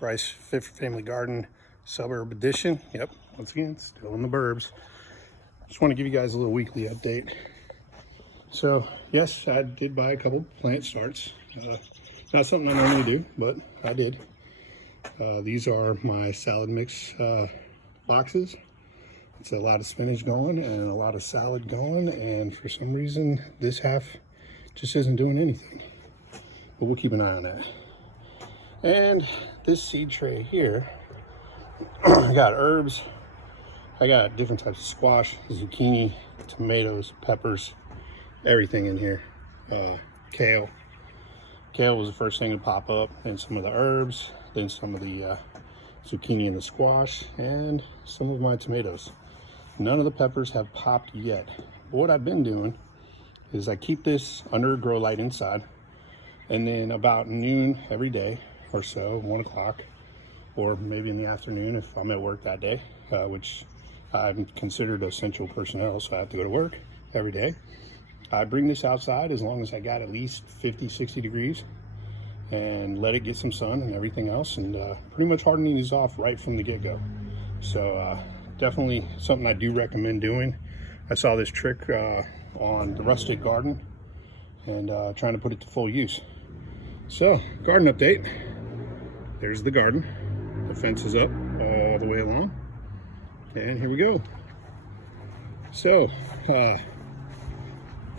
Bryce Fit for Family Garden Suburb Edition. Yep, once again, still in the burbs. Just want to give you guys a little weekly update. So, yes, I did buy a couple plant starts. Not something I normally do, but I did. These are my salad mix boxes. It's a lot of spinach going and a lot of salad going, and for some reason this half just isn't doing anything. But we'll keep an eye on that. And this seed tray here, I got herbs. I got different types of squash, zucchini, tomatoes, peppers, everything in here. Kale. Kale was the first thing to pop up, and some of the herbs, then some of the zucchini and the squash, and some of my tomatoes. None of the peppers have popped yet. But what I've been doing is I keep this under a grow light inside, and then about noon every day or so, 1 o'clock, or maybe in the afternoon if I'm at work that day, which I'm considered essential personnel, so I have to go to work every day. I bring this outside as long as I got at least 50, 60 degrees and let it get some sun and everything else, and pretty much hardening these off right from the get-go. So definitely something I do recommend doing. I saw this trick on the Rustic Garden and trying to put it to full use. So, garden update. There's the garden. The fence is up all the way along. And here we go. So,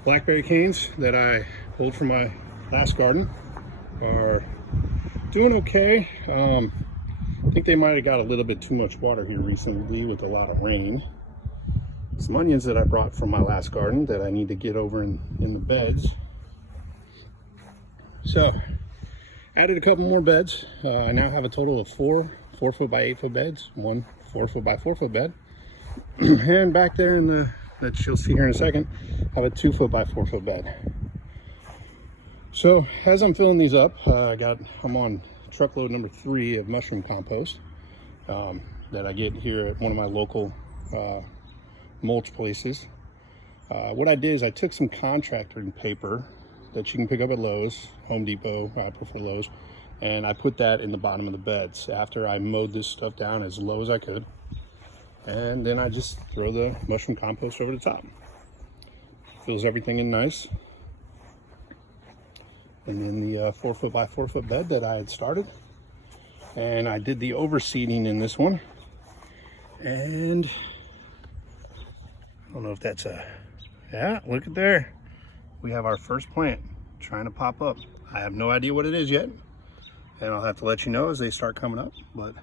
blackberry canes that I pulled from my last garden are doing okay. I think they might have got a little bit too much water here recently with a lot of rain. Some onions that I brought from my last garden that I need to get over in the beds. So, added a couple more beds. I now have a total of 4 4-foot by 8-foot beds, 1 4-foot by 4-foot bed. And back there in the, that you'll see here in a second, I have a 2-foot by 4-foot bed. So as I'm filling these up, I'm on truckload number 3 of mushroom compost that I get here at one of my local mulch places. What I did is I took some contracting paper that you can pick up at Lowe's, Home Depot, I prefer Lowe's, and I put that in the bottom of the beds after I mowed this stuff down as low as I could. And then I just throw the mushroom compost over the top. Fills everything in nice. And then the 4-foot by 4-foot bed that I had started. And I did the overseeding in this one. And I don't know if that's yeah, look at there. We have our first plant trying to pop up. I have no idea what it is yet, and I'll have to let you know as they start coming up, but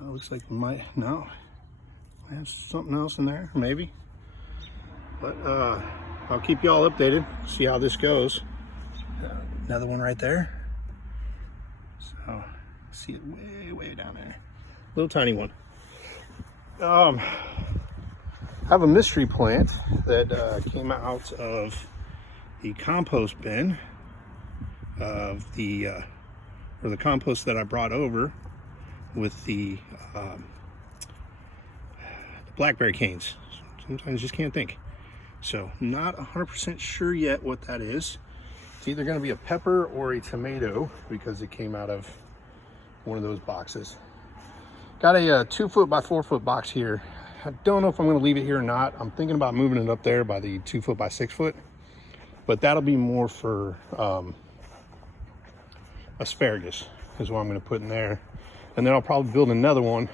it looks like we might have something else in there, maybe. But I'll keep you all updated, see how this goes. Another one right there. So, see it way down there. Little tiny one. I have a mystery plant that came out of the compost bin of the compost that I brought over with the blackberry canes. Sometimes you just can't think. So not 100% sure yet what that is. It's either going to be a pepper or a tomato because it came out of one of those boxes. Got a 2-foot by 4-foot box here. I don't know if I'm going to leave it here or not. I'm thinking about moving it up there by the 2-foot by 6-foot. But that'll be more for asparagus is what I'm going to put in there. And then I'll probably build another one,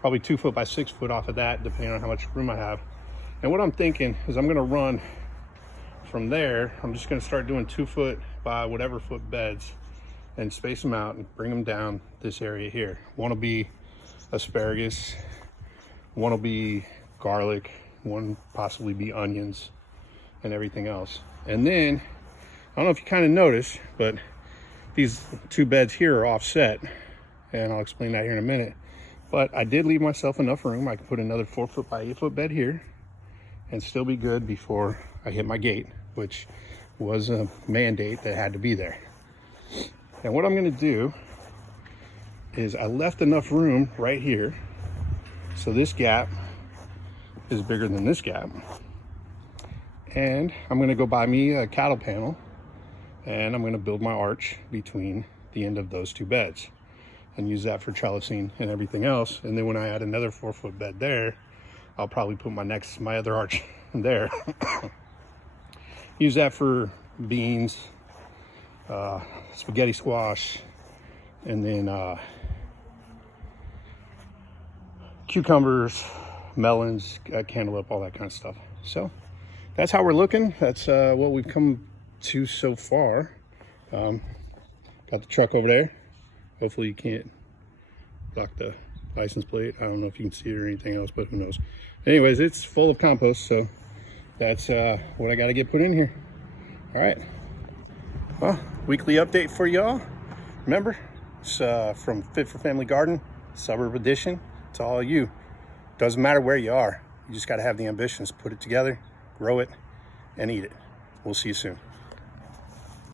probably 2-foot by 6-foot off of that, depending on how much room I have. And what I'm thinking is I'm going to run from there. I'm just going to start doing 2-foot by whatever foot beds and space them out and bring them down this area here. One will be asparagus, one will be garlic, one possibly be onions, and everything else. And then I don't know if you kind of noticed, but these 2 beds here are offset, and I'll explain that here in a minute. But I did leave myself enough room. I could put another 4-foot by 8-foot bed here and still be good before I hit my gate, which was a mandate that had to be there. And what I'm going to do is I left enough room right here so this gap is bigger than this gap. And I'm going to go buy me a cattle panel, and I'm going to build my arch between the end of those 2 beds. and use that for trellising and everything else. And then when I add another 4-foot bed there, I'll probably put my other arch there. Use that for beans, spaghetti squash, and then cucumbers, melons, cantaloupe, all that kind of stuff. So that's how we're looking. That's what we've come to so far. Got the truck over there. Hopefully you can't block the license plate. I don't know if you can see it or anything else, but who knows. Anyways, it's full of compost, so that's what I got to get put in here. All right. Well, weekly update for y'all. Remember, it's from Fit for Family Garden, Suburb Edition. It's all you. Doesn't matter where you are. You just got to have the ambitions. Put it together, grow it, and eat it. We'll see you soon.